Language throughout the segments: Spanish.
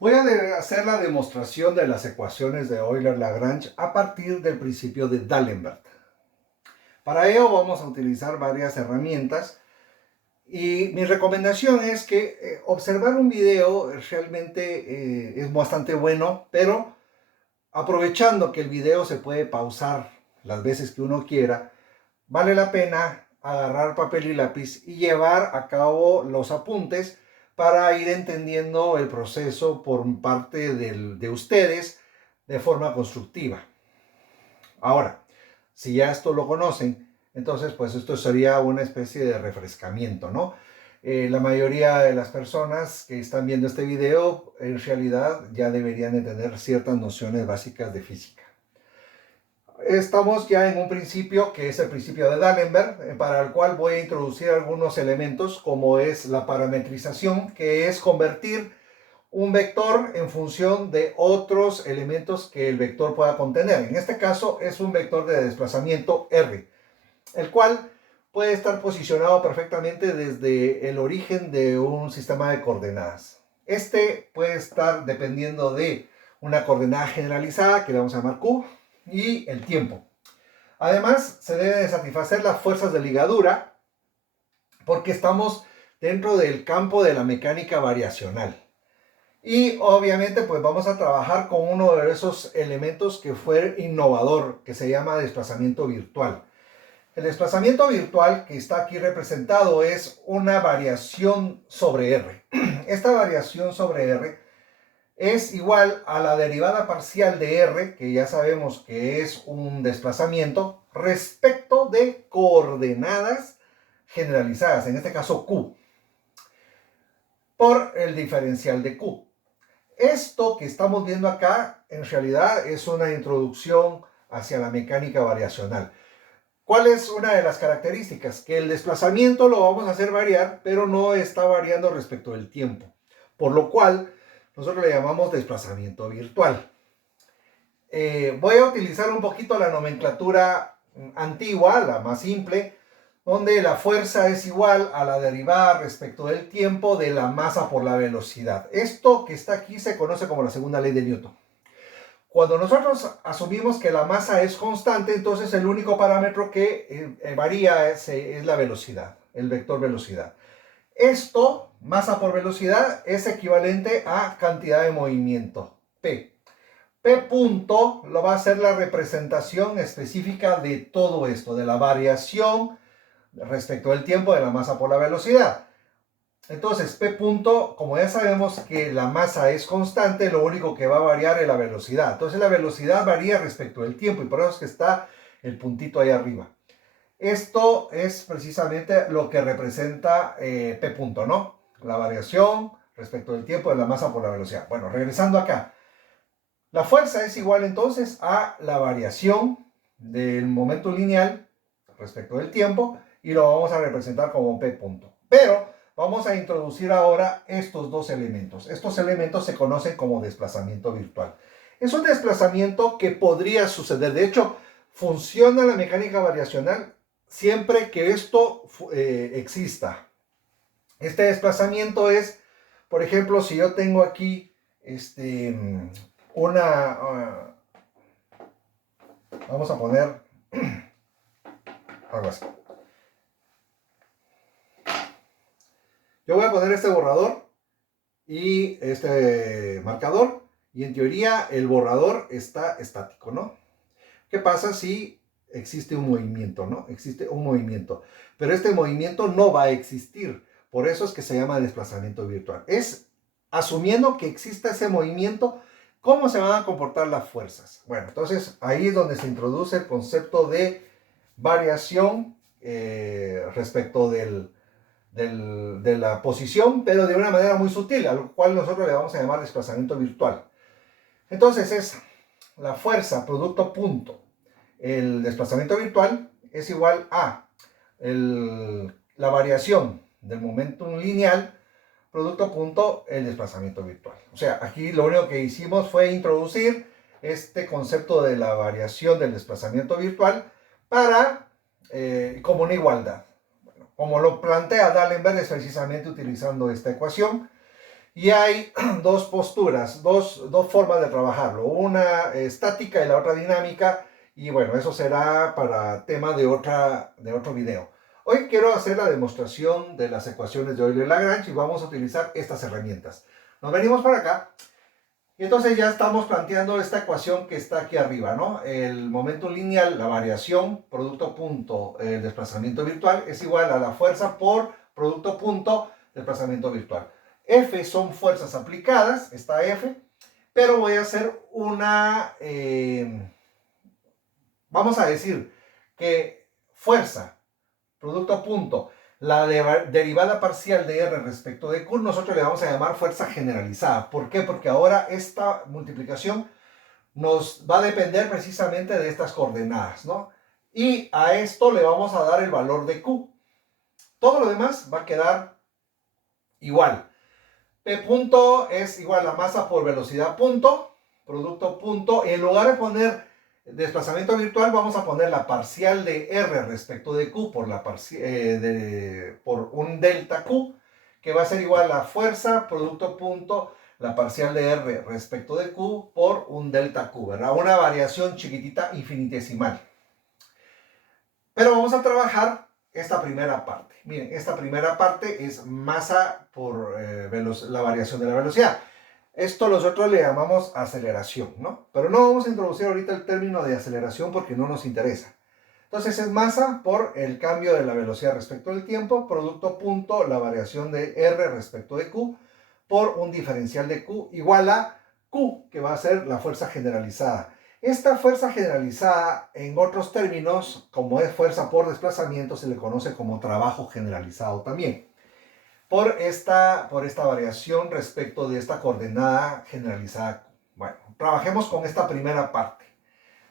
Voy a hacer la demostración de las ecuaciones de Euler-Lagrange a partir del principio de D'Alembert. Para ello vamos a utilizar varias herramientas y mi recomendación es que observar un video realmente es bastante bueno, pero aprovechando que el video se puede pausar las veces que uno quiera, vale la pena agarrar papel y lápiz y llevar a cabo los apuntes para ir entendiendo el proceso por parte de ustedes de forma constructiva. Ahora, si ya esto lo conocen, entonces pues esto sería una especie de refrescamiento, ¿no? La mayoría de las personas que están viendo este video en realidad ya deberían de tener ciertas nociones básicas de física. Estamos ya en un principio que es el principio de D'Alembert, para el cual voy a introducir algunos elementos como es la parametrización, que es convertir un vector en función de otros elementos que el vector pueda contener. En este caso es un vector de desplazamiento R, el cual puede estar posicionado perfectamente desde el origen de un sistema de coordenadas. Este puede estar dependiendo de una coordenada generalizada que le vamos a llamar Q y el tiempo. Además, se deben de satisfacer las fuerzas de ligadura porque estamos dentro del campo de la mecánica variacional. Y obviamente pues vamos a trabajar con uno de esos elementos que fue innovador, que se llama desplazamiento virtual. El desplazamiento virtual que está aquí representado es una variación sobre R. Esta variación sobre R es igual a la derivada parcial de R, que ya sabemos que es un desplazamiento, respecto de coordenadas generalizadas, en este caso Q, por el diferencial de Q. Esto que estamos viendo acá, en realidad, es una introducción hacia la mecánica variacional. ¿Cuál es una de las características? Que el desplazamiento lo vamos a hacer variar, pero no está variando respecto del tiempo. Por lo cual, nosotros le llamamos desplazamiento virtual. Voy a utilizar un poquito la nomenclatura antigua, la más simple, donde la fuerza es igual a la derivada respecto del tiempo de la masa por la velocidad. Esto que está aquí se conoce como la segunda ley de Newton. Cuando nosotros asumimos que la masa es constante, entonces el único parámetro que varía es la velocidad, el vector velocidad. Esto, masa por velocidad, es equivalente a cantidad de movimiento, P. P punto lo va a ser la representación específica de todo esto, de la variación respecto del tiempo de la masa por la velocidad. Entonces, P punto, como ya sabemos que la masa es constante, lo único que va a variar es la velocidad. Entonces, la velocidad varía respecto del tiempo y por eso es que está el puntito ahí arriba. Esto es precisamente lo que representa P punto, ¿no? La variación respecto del tiempo de la masa por la velocidad. Bueno, regresando acá. La fuerza es igual entonces a la variación del momento lineal respecto del tiempo y lo vamos a representar como P punto. Pero vamos a introducir ahora estos dos elementos. Estos elementos se conocen como desplazamiento virtual. Es un desplazamiento que podría suceder. De hecho, funciona la mecánica variacional siempre que esto exista. Este desplazamiento es, por ejemplo, si yo tengo aquí vamos a poner algo así. Yo voy a poner este borrador y este marcador y en teoría el borrador está estático, ¿no? ¿Qué pasa si existe un movimiento, ¿no? Existe un movimiento, pero este movimiento no va a existir. Por eso es que se llama desplazamiento virtual. Es asumiendo que exista ese movimiento, ¿cómo se van a comportar las fuerzas? Bueno, entonces ahí es donde se introduce el concepto de variación respecto de la posición, pero de una manera muy sutil, al cual nosotros le vamos a llamar desplazamiento virtual. Entonces es la fuerza producto punto. El desplazamiento virtual es igual a la variación del momentum lineal producto punto el desplazamiento virtual. O sea, aquí lo único que hicimos fue introducir este concepto de la variación del desplazamiento virtual para como una igualdad. Bueno, como lo plantea D'Alembert es precisamente utilizando esta ecuación Y hay dos posturas, dos formas de trabajarlo, una estática y la otra dinámica. Y bueno, eso será para tema de otro video. Hoy quiero hacer la demostración de las ecuaciones de Euler-Lagrange y vamos a utilizar estas herramientas. Nos venimos para acá y entonces ya estamos planteando esta ecuación que está aquí arriba, ¿no? El momento lineal, la variación, producto punto, el desplazamiento virtual, es igual a la fuerza por producto punto, desplazamiento virtual. F son fuerzas aplicadas, está F, pero voy a hacer vamos a decir que fuerza, producto punto, la derivada parcial de R respecto de Q, nosotros le vamos a llamar fuerza generalizada. ¿Por qué? Porque ahora esta multiplicación nos va a depender precisamente de estas coordenadas, ¿no? Y a esto le vamos a dar el valor de Q. Todo lo demás va a quedar igual. P punto es igual a masa por velocidad punto, producto punto. En lugar de poner desplazamiento virtual, vamos a poner la parcial de R respecto de Q por un delta Q, que va a ser igual a fuerza, producto punto, la parcial de R respecto de Q por un delta Q, ¿verdad? Una variación chiquitita infinitesimal. Pero vamos a trabajar esta primera parte. Miren, esta primera parte es masa por la variación de la velocidad. Esto nosotros le llamamos aceleración, ¿no? Pero no vamos a introducir ahorita el término de aceleración porque no nos interesa. Entonces es masa por el cambio de la velocidad respecto del tiempo, producto punto, la variación de R respecto de Q, por un diferencial de Q igual a Q, que va a ser la fuerza generalizada. Esta fuerza generalizada, en otros términos, como es fuerza por desplazamiento, se le conoce como trabajo generalizado también. Por esta variación respecto de esta coordenada generalizada. Bueno, trabajemos con esta primera parte.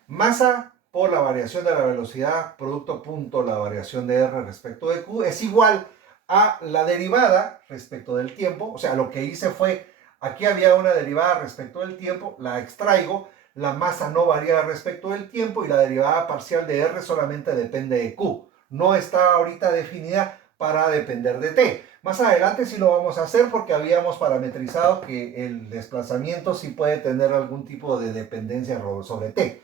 Masa por la variación de la velocidad, producto punto, la variación de R respecto de Q, es igual a la derivada respecto del tiempo. O sea, lo que hice fue, aquí había una derivada respecto del tiempo, la extraigo, la masa no varía respecto del tiempo y la derivada parcial de R solamente depende de Q. No está ahorita definida para depender de T. Más adelante sí lo vamos a hacer porque habíamos parametrizado que el desplazamiento sí puede tener algún tipo de dependencia sobre T.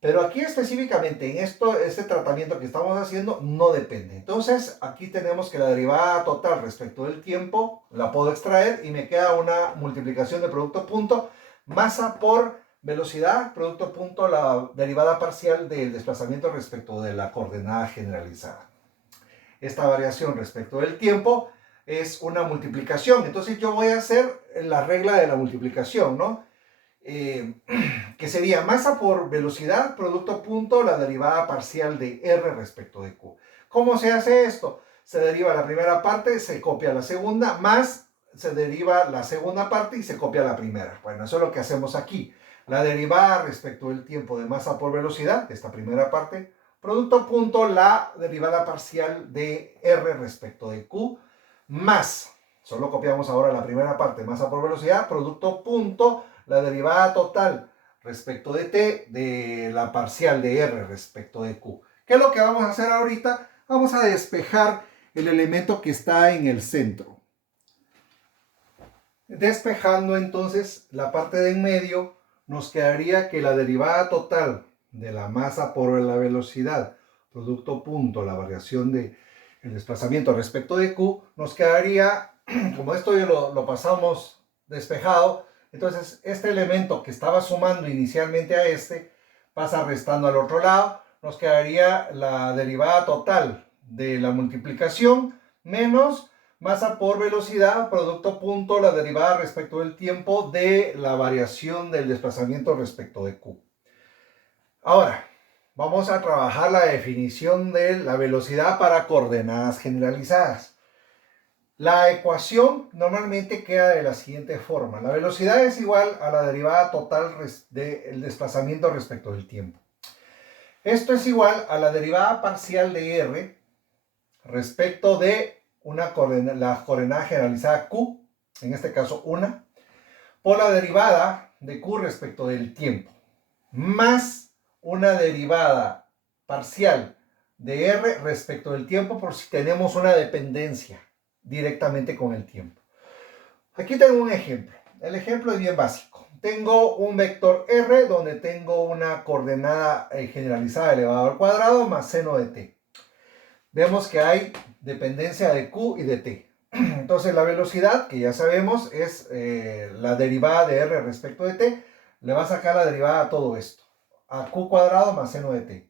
Pero aquí específicamente en este tratamiento que estamos haciendo no depende. Entonces aquí tenemos que la derivada total respecto del tiempo la puedo extraer y me queda una multiplicación de producto punto, masa por velocidad, producto punto, la derivada parcial del desplazamiento respecto de la coordenada generalizada. Esta variación respecto del tiempo es una multiplicación. Entonces yo voy a hacer la regla de la multiplicación, ¿no? Que sería masa por velocidad, producto punto, la derivada parcial de R respecto de Q. ¿Cómo se hace esto? Se deriva la primera parte, se copia la segunda, más se deriva la segunda parte y se copia la primera. Bueno, eso es lo que hacemos aquí. La derivada respecto del tiempo de masa por velocidad, esta primera parte, producto punto, la derivada parcial de R respecto de Q, más, solo copiamos ahora la primera parte, masa por velocidad, producto punto, la derivada total respecto de T de la parcial de R respecto de Q. ¿Qué es lo que vamos a hacer ahorita? Vamos a despejar el elemento que está en el centro. Despejando entonces la parte de en medio, nos quedaría que la derivada total de la masa por la velocidad, producto punto, la variación de el desplazamiento respecto de Q, nos quedaría, como esto ya lo pasamos despejado, entonces este elemento que estaba sumando inicialmente a este, pasa restando al otro lado, nos quedaría la derivada total de la multiplicación menos masa por velocidad, producto punto, la derivada respecto del tiempo de la variación del desplazamiento respecto de Q. Ahora, vamos a trabajar la definición de la velocidad para coordenadas generalizadas. La ecuación normalmente queda de la siguiente forma. La velocidad es igual a la derivada total del desplazamiento respecto del tiempo. Esto es igual a la derivada parcial de R respecto de la coordenada generalizada Q, en este caso 1, por la derivada de Q respecto del tiempo, más una derivada parcial de R respecto del tiempo por si tenemos una dependencia directamente con el tiempo. Aquí tengo un ejemplo. El ejemplo es bien básico. Tengo un vector R donde tengo una coordenada generalizada elevado al cuadrado más seno de t. Vemos que hay dependencia de Q y de T. Entonces la velocidad, que ya sabemos, es la derivada de R respecto de T. Le va a sacar la derivada a todo esto. A Q cuadrado más seno de T.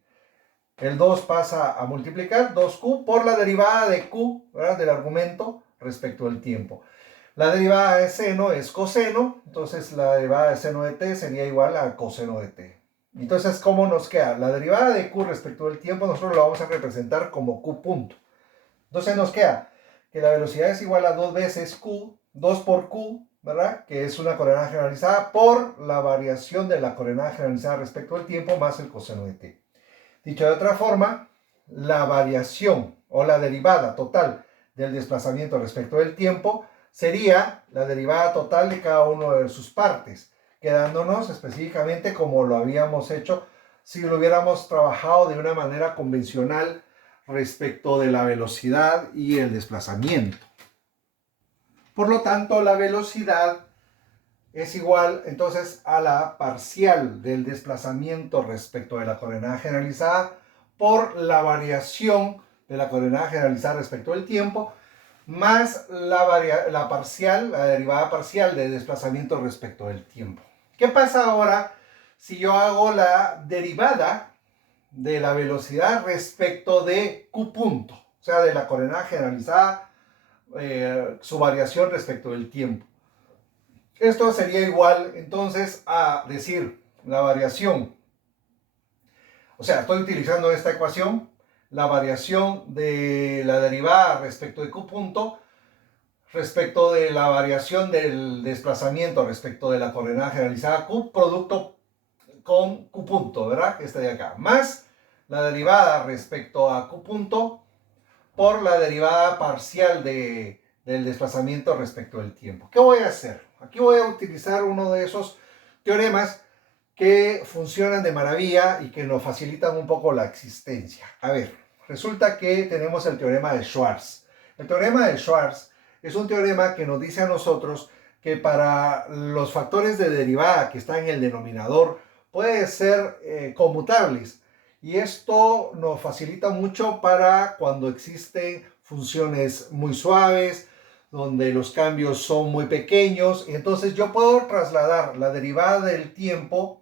El 2 pasa a multiplicar 2Q por la derivada de Q, ¿verdad? Del argumento respecto del tiempo. La derivada de seno es coseno, entonces la derivada de seno de t sería igual a coseno de t. Entonces, ¿cómo nos queda? La derivada de q respecto del tiempo nosotros la vamos a representar como q punto. Entonces nos queda que la velocidad es igual a 2 veces q, 2 por q, ¿verdad? Que es una coordenada generalizada por la variación de la coordenada generalizada respecto del tiempo más el coseno de t. Dicho de otra forma, la variación o la derivada total del desplazamiento respecto del tiempo sería la derivada total de cada una de sus partes, quedándonos específicamente como lo habíamos hecho si lo hubiéramos trabajado de una manera convencional respecto de la velocidad y el desplazamiento. Por lo tanto, la velocidad es igual entonces a la parcial del desplazamiento respecto de la coordenada generalizada por la variación de la coordenada generalizada respecto del tiempo más la parcial, la derivada parcial del desplazamiento respecto del tiempo. ¿Qué pasa ahora si yo hago la derivada de la velocidad respecto de Q punto? O sea, de la coordenada generalizada, su variación respecto del tiempo. Esto sería igual entonces a decir la variación. O sea, estoy utilizando esta ecuación, la variación de la derivada respecto de Q punto respecto de la variación del desplazamiento respecto de la coordenada generalizada Q, producto con Q punto, ¿verdad? Este de acá, más la derivada respecto a Q punto por la derivada parcial del desplazamiento respecto del tiempo. ¿Qué voy a hacer? Aquí voy a utilizar uno de esos teoremas que funcionan de maravilla y que nos facilitan un poco la existencia. A ver, resulta que tenemos el teorema de Schwarz. El teorema de Schwarz es un teorema que nos dice a nosotros que para los factores de derivada que están en el denominador pueden ser conmutables. Y esto nos facilita mucho para cuando existen funciones muy suaves, donde los cambios son muy pequeños. Y entonces yo puedo trasladar la derivada del tiempo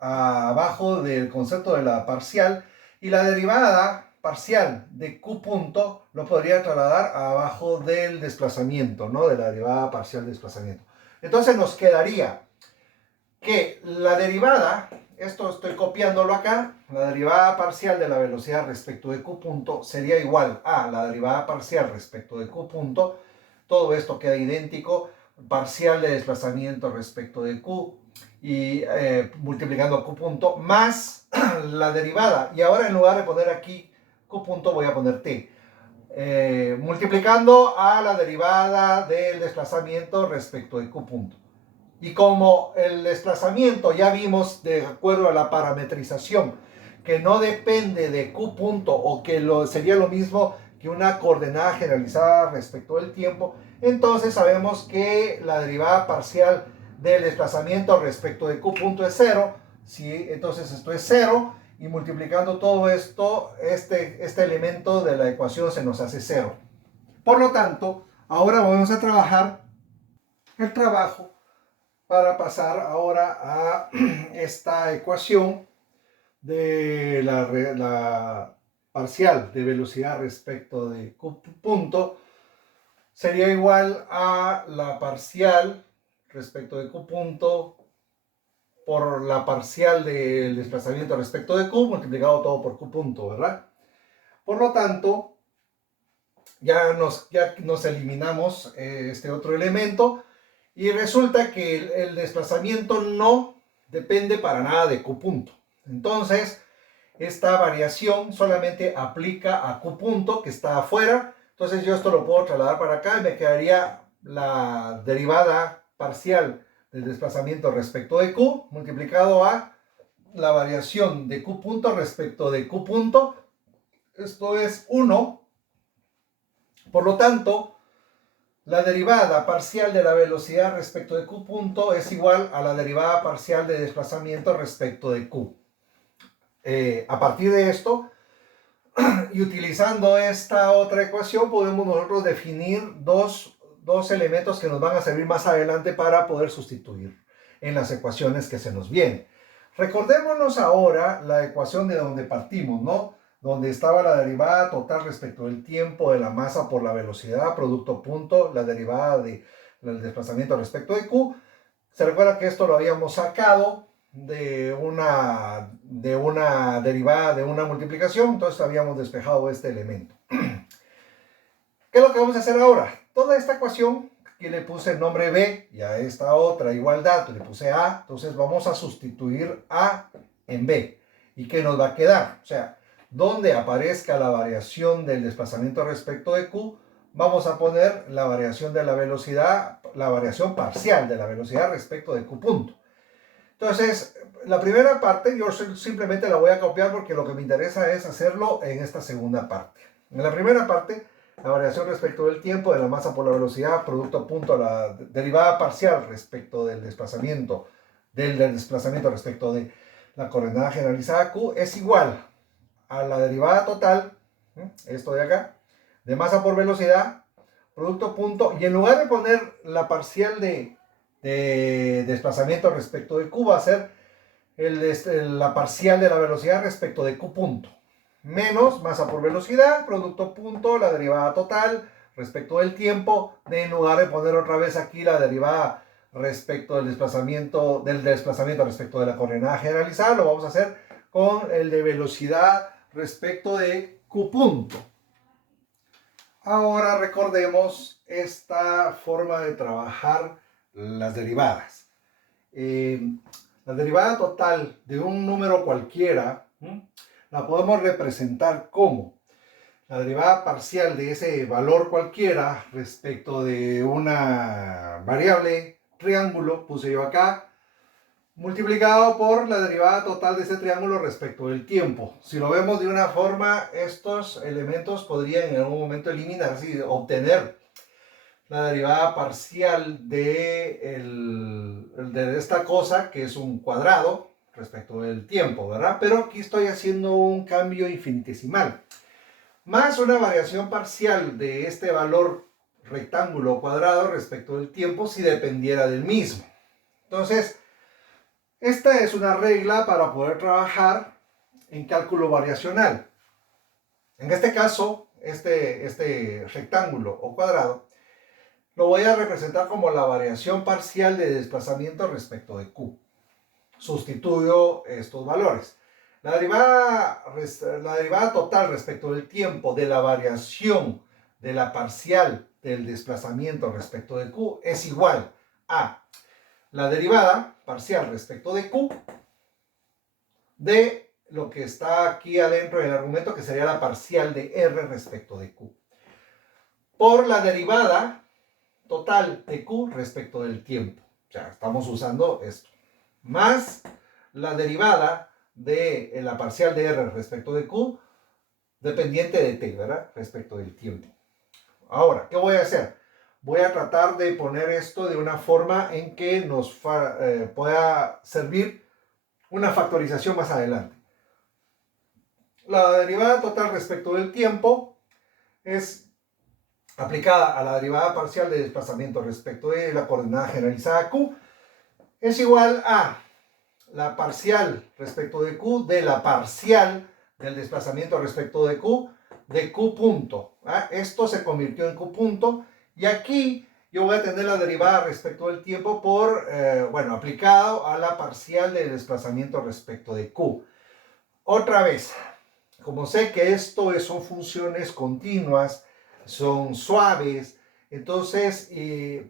abajo del concepto de la parcial y la derivada parcial de Q punto lo podría trasladar abajo del desplazamiento, ¿no? De la derivada parcial del desplazamiento. Entonces nos quedaría que la derivada, esto estoy copiándolo acá, la derivada parcial de la velocidad respecto de Q punto sería igual a la derivada parcial respecto de Q punto, todo esto queda idéntico, parcial de desplazamiento respecto de Q y multiplicando Q punto más la derivada, y ahora en lugar de poner aquí Q punto voy a poner T. Multiplicando a la derivada del desplazamiento respecto de Q punto. Y como el desplazamiento ya vimos de acuerdo a la parametrización que no depende de Q punto o que sería lo mismo que una coordenada generalizada respecto del tiempo, entonces sabemos que la derivada parcial del desplazamiento respecto de Q punto es 0. ¿Sí? Entonces esto es 0 y multiplicando todo esto, este elemento de la ecuación se nos hace 0. Por lo tanto, ahora vamos a trabajar el trabajo para pasar ahora a esta ecuación de la parcial de velocidad respecto de Q punto sería igual a la parcial respecto de Q punto por la parcial del desplazamiento respecto de Q multiplicado todo por Q punto, ¿verdad? Por lo tanto, ya nos eliminamos este otro elemento y resulta que el desplazamiento no depende para nada de Q punto. Entonces, esta variación solamente aplica a Q punto que está afuera. Entonces yo esto lo puedo trasladar para acá y me quedaría la derivada parcial del desplazamiento respecto de Q multiplicado a la variación de Q punto respecto de Q punto. Esto es 1. Por lo tanto, La derivada parcial de la velocidad respecto de Q punto es igual a la derivada parcial de desplazamiento respecto de Q. A partir de esto, y utilizando esta otra ecuación, podemos nosotros definir dos elementos que nos van a servir más adelante para poder sustituir en las ecuaciones que se nos vienen. Recordémonos ahora la ecuación de donde partimos, ¿no? Donde estaba la derivada total respecto del tiempo de la masa por la velocidad, producto punto, la derivada del desplazamiento respecto de Q. Se recuerda que esto lo habíamos sacado de una derivada de una multiplicación, entonces habíamos despejado este elemento. ¿Qué es lo que vamos a hacer ahora? Toda esta ecuación, que le puse el nombre B, y a esta otra igualdad le puse A, entonces vamos a sustituir A en B. ¿Y qué nos va a quedar? O sea, donde aparezca la variación del desplazamiento respecto de Q, vamos a poner la variación de la velocidad, la variación parcial de la velocidad respecto de Q punto. Entonces, la primera parte yo simplemente la voy a copiar porque lo que me interesa es hacerlo en esta segunda parte. En la primera parte, la variación respecto del tiempo de la masa por la velocidad, producto punto, la derivada parcial respecto del desplazamiento respecto de la coordenada generalizada Q es igual a la derivada total, esto de acá, de masa por velocidad, producto punto, y en lugar de poner la parcial de desplazamiento respecto de Q, va a ser la parcial de la velocidad respecto de Q punto, menos masa por velocidad, producto punto, la derivada total respecto del tiempo, en lugar de poner otra vez aquí la derivada respecto del desplazamiento respecto de la coordenada generalizada, lo vamos a hacer con el de velocidad respecto de Q punto. Ahora recordemos esta forma de trabajar las derivadas. La derivada total de un número cualquiera la podemos representar como la derivada parcial de ese valor cualquiera respecto de una variable triángulo, puse yo acá, multiplicado por la derivada total de ese triángulo respecto del tiempo. Si lo vemos de una forma, estos elementos podrían en algún momento eliminarse y obtener la derivada parcial de esta cosa, que es un cuadrado, respecto del tiempo, ¿verdad? Pero aquí estoy haciendo un cambio infinitesimal. Más una variación parcial de este valor rectángulo o cuadrado respecto del tiempo si dependiera del mismo. Entonces, esta es una regla para poder trabajar en cálculo variacional. En este caso, este rectángulo o cuadrado lo voy a representar como la variación parcial de desplazamiento respecto de Q. Sustituyo estos valores. La derivada total respecto del tiempo de la variación de la parcial del desplazamiento respecto de Q es igual a la derivada parcial respecto de Q de lo que está aquí adentro del argumento, que sería la parcial de R respecto de Q, por la derivada total de Q respecto del tiempo. O sea, estamos usando esto. Más la derivada de la parcial de R respecto de Q, dependiente de T, ¿verdad? Respecto del tiempo. Ahora, ¿qué voy a hacer? Voy a tratar de poner esto de una forma en que nos pueda servir una factorización más adelante. La derivada total respecto del tiempo es aplicada a la derivada parcial de desplazamiento respecto de la coordenada generalizada Q, es igual a la parcial respecto de Q de la parcial del desplazamiento respecto de Q punto. Esto se convirtió en Q punto, y aquí yo voy a tener la derivada respecto del tiempo por, aplicado a la parcial del desplazamiento respecto de Q. Otra vez, como sé que esto son funciones continuas, son suaves, entonces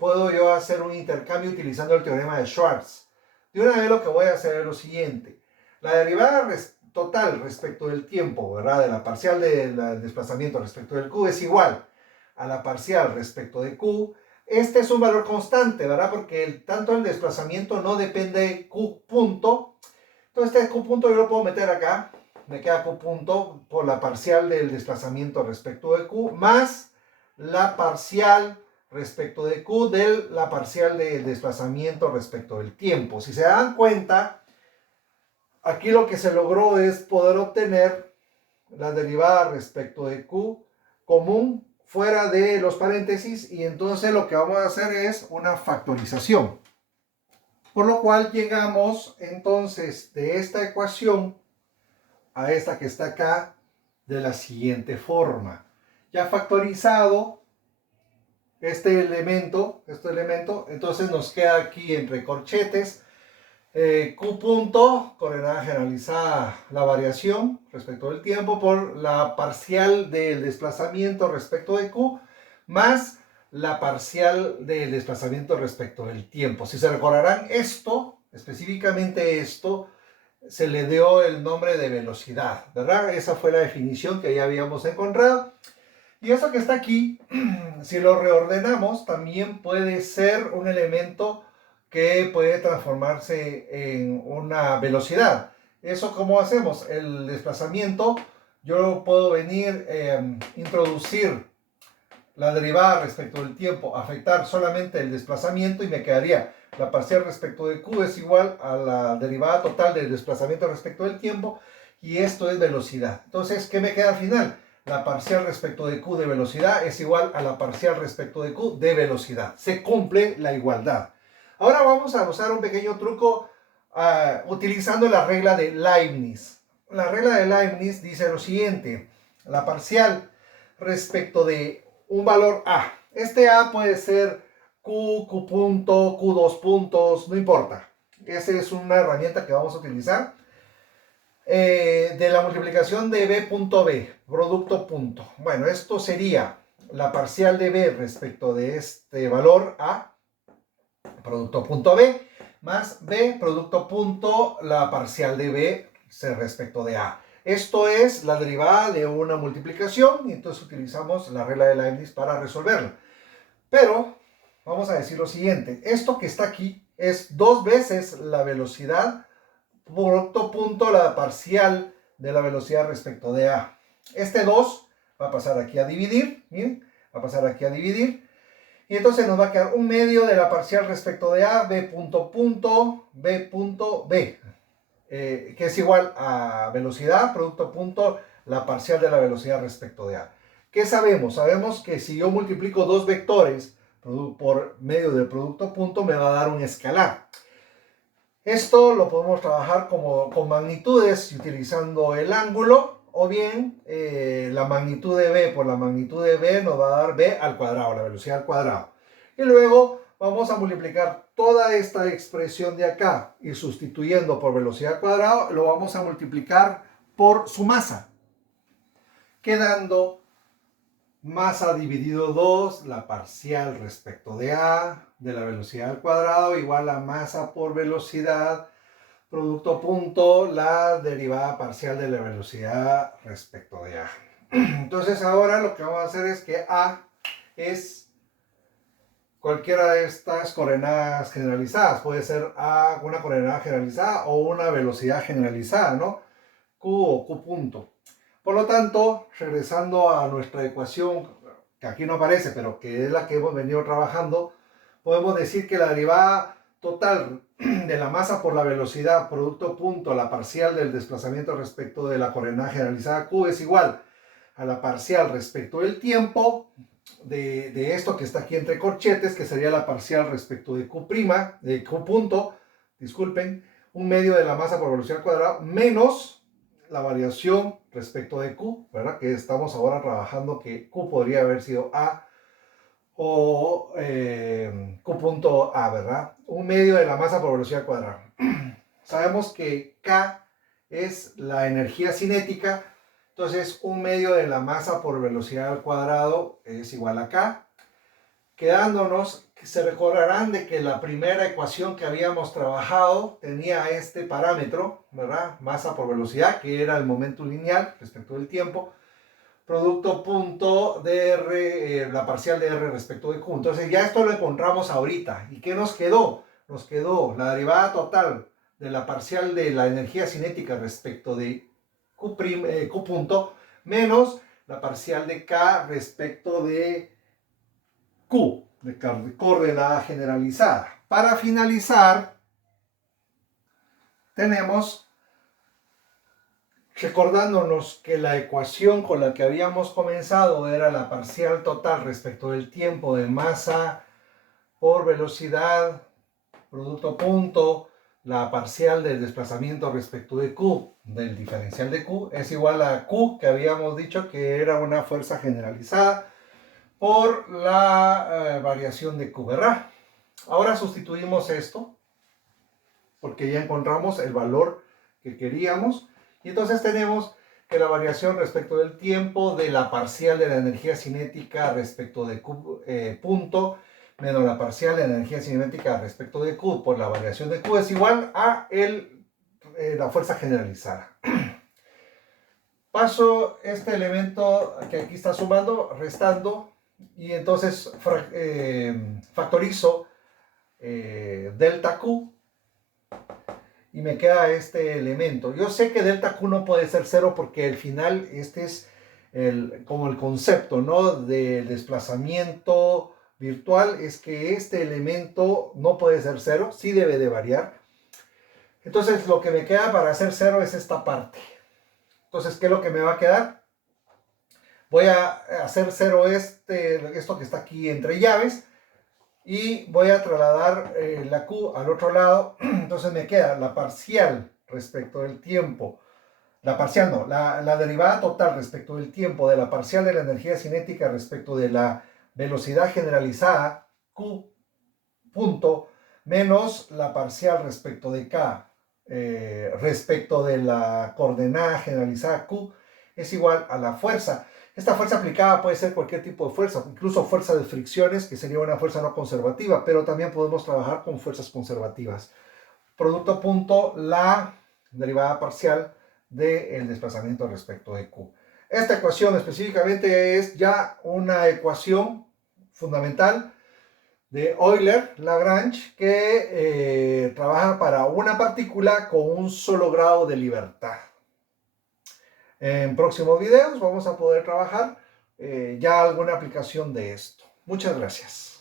puedo yo hacer un intercambio utilizando el teorema de Schwarz. De una vez lo que voy a hacer es lo siguiente. La derivada total respecto del tiempo, ¿verdad? De la parcial del desplazamiento respecto del Q es igual a la parcial respecto de Q. Este es un valor constante, ¿verdad? Porque tanto el desplazamiento no depende de Q punto. Entonces este Q punto yo lo puedo meter acá. Me queda Q punto por la parcial del desplazamiento respecto de Q, más la parcial respecto de Q de la parcial del desplazamiento respecto del tiempo. Si se dan cuenta, aquí lo que se logró es poder obtener la derivada respecto de Q común fuera de los paréntesis, y entonces lo que vamos a hacer es una factorización. Por lo cual llegamos entonces de esta ecuación a esta que está acá de la siguiente forma. Ya factorizado este elemento, entonces nos queda aquí entre corchetes Q punto, coordenada generalizada, la variación respecto del tiempo por la parcial del desplazamiento respecto de Q, más la parcial del desplazamiento respecto del tiempo. Si se recordarán esto, específicamente esto, se le dio el nombre de velocidad, ¿verdad? Esa fue la definición que ya habíamos encontrado. Y eso que está aquí, si lo reordenamos, también puede ser un elemento que puede transformarse en una velocidad. ¿Eso cómo hacemos? El desplazamiento, yo puedo venir, introducir la derivada respecto del tiempo, afectar solamente el desplazamiento y me quedaría la parcial respecto de Q es igual a la derivada total del desplazamiento respecto del tiempo, y esto es velocidad. Entonces, ¿qué me queda al final? La parcial respecto de Q de velocidad es igual a la parcial respecto de Q de velocidad. Se cumple la igualdad. Ahora vamos a usar un pequeño truco utilizando la regla de Leibniz. La regla de Leibniz dice lo siguiente: la parcial respecto de un valor A. Este A puede ser Q, Q punto, Q2 puntos, no importa. Esa es una herramienta que vamos a utilizar. De la multiplicación de B punto B, producto punto. Bueno, esto sería la parcial de B respecto de este valor A, producto punto B, más B, producto punto, la parcial de B respecto de A. Esto es la derivada de una multiplicación y entonces utilizamos la regla de Leibniz para resolverla. Pero vamos a decir lo siguiente: esto que está aquí es 2 veces la velocidad, producto punto, la parcial de la velocidad respecto de A. Este 2 va a pasar aquí a dividir, ¿bien? Va a pasar aquí a dividir. Y entonces nos va a quedar un medio de la parcial respecto de A, B punto punto, B punto B. Que es igual a velocidad, producto punto, la parcial de la velocidad respecto de A. ¿Qué sabemos? Sabemos que si yo multiplico dos vectores por medio del producto punto, me va a dar un escalar. Esto lo podemos trabajar con magnitudes utilizando el ángulo, o bien la magnitud de B por la magnitud de B nos va a dar B al cuadrado, la velocidad al cuadrado. Y luego vamos a multiplicar toda esta expresión de acá y sustituyendo por velocidad al cuadrado, lo vamos a multiplicar por su masa, quedando masa dividido 2, la parcial respecto de A, de la velocidad al cuadrado, igual a masa por velocidad, producto punto, la derivada parcial de la velocidad respecto de A. Entonces ahora lo que vamos a hacer es que A es cualquiera de estas coordenadas generalizadas. Puede ser A una coordenada generalizada o una velocidad generalizada, ¿no? Q o Q punto. Por lo tanto, regresando a nuestra ecuación, que aquí no aparece, pero que es la que hemos venido trabajando, podemos decir que la derivada total de la masa por la velocidad, producto punto, la parcial del desplazamiento respecto de la coordenada generalizada Q es igual a la parcial respecto del tiempo de esto que está aquí entre corchetes, que sería la parcial respecto de Q', de Q punto, disculpen, un medio de la masa por velocidad al cuadrado, menos la variación respecto de Q, ¿verdad? Que estamos ahora trabajando que Q podría haber sido A o Q punto A, ¿verdad? Un medio de la masa por velocidad al cuadrado. Sabemos que K es la energía cinética, entonces un medio de la masa por velocidad al cuadrado es igual a K. Quedándonos, se recordarán de que la primera ecuación que habíamos trabajado tenía este parámetro, ¿verdad? Masa por velocidad, que era el momento lineal respecto del tiempo, producto punto de R, la parcial de R respecto de Q. Entonces ya esto lo encontramos ahorita. ¿Y qué nos quedó? Nos quedó la derivada total de la parcial de la energía cinética respecto de Q punto, menos la parcial de K respecto de Q. de coordenada generalizada. Para finalizar, tenemos, recordándonos que la ecuación con la que habíamos comenzado era la parcial total respecto del tiempo de masa por velocidad, producto punto, la parcial del desplazamiento respecto de Q, del diferencial de Q, es igual a Q, que habíamos dicho que era una fuerza generalizada, por la variación de Q, ¿verdad? Ahora sustituimos esto, porque ya encontramos el valor que queríamos, y entonces tenemos que la variación respecto del tiempo de la parcial de la energía cinética respecto de Q punto, menos la parcial de la energía cinética respecto de Q por la variación de Q es igual a la fuerza generalizada. Paso este elemento que aquí está sumando, restando, y entonces factorizo delta Q y me queda este elemento. Yo sé que delta Q no puede ser cero porque al final este es como el concepto, ¿no?, del desplazamiento virtual, es que este elemento no puede ser cero, sí debe de variar. Entonces lo que me queda para hacer cero es esta parte. Entonces, ¿qué es lo que me va a quedar? Voy a hacer cero esto que está aquí entre llaves y voy a trasladar la Q al otro lado. Entonces me queda la parcial respecto del tiempo. La parcial no, la derivada total respecto del tiempo de la parcial de la energía cinética respecto de la velocidad generalizada, Q punto, menos la parcial respecto de K, respecto de la coordenada generalizada Q, es igual a la fuerza. Esta fuerza aplicada puede ser cualquier tipo de fuerza, incluso fuerza de fricciones, que sería una fuerza no conservativa, pero también podemos trabajar con fuerzas conservativas. Producto punto, la derivada parcial del desplazamiento respecto de Q. Esta ecuación específicamente es ya una ecuación fundamental de Euler-Lagrange que trabaja para una partícula con un solo grado de libertad. En próximos videos vamos a poder trabajar ya alguna aplicación de esto. Muchas gracias.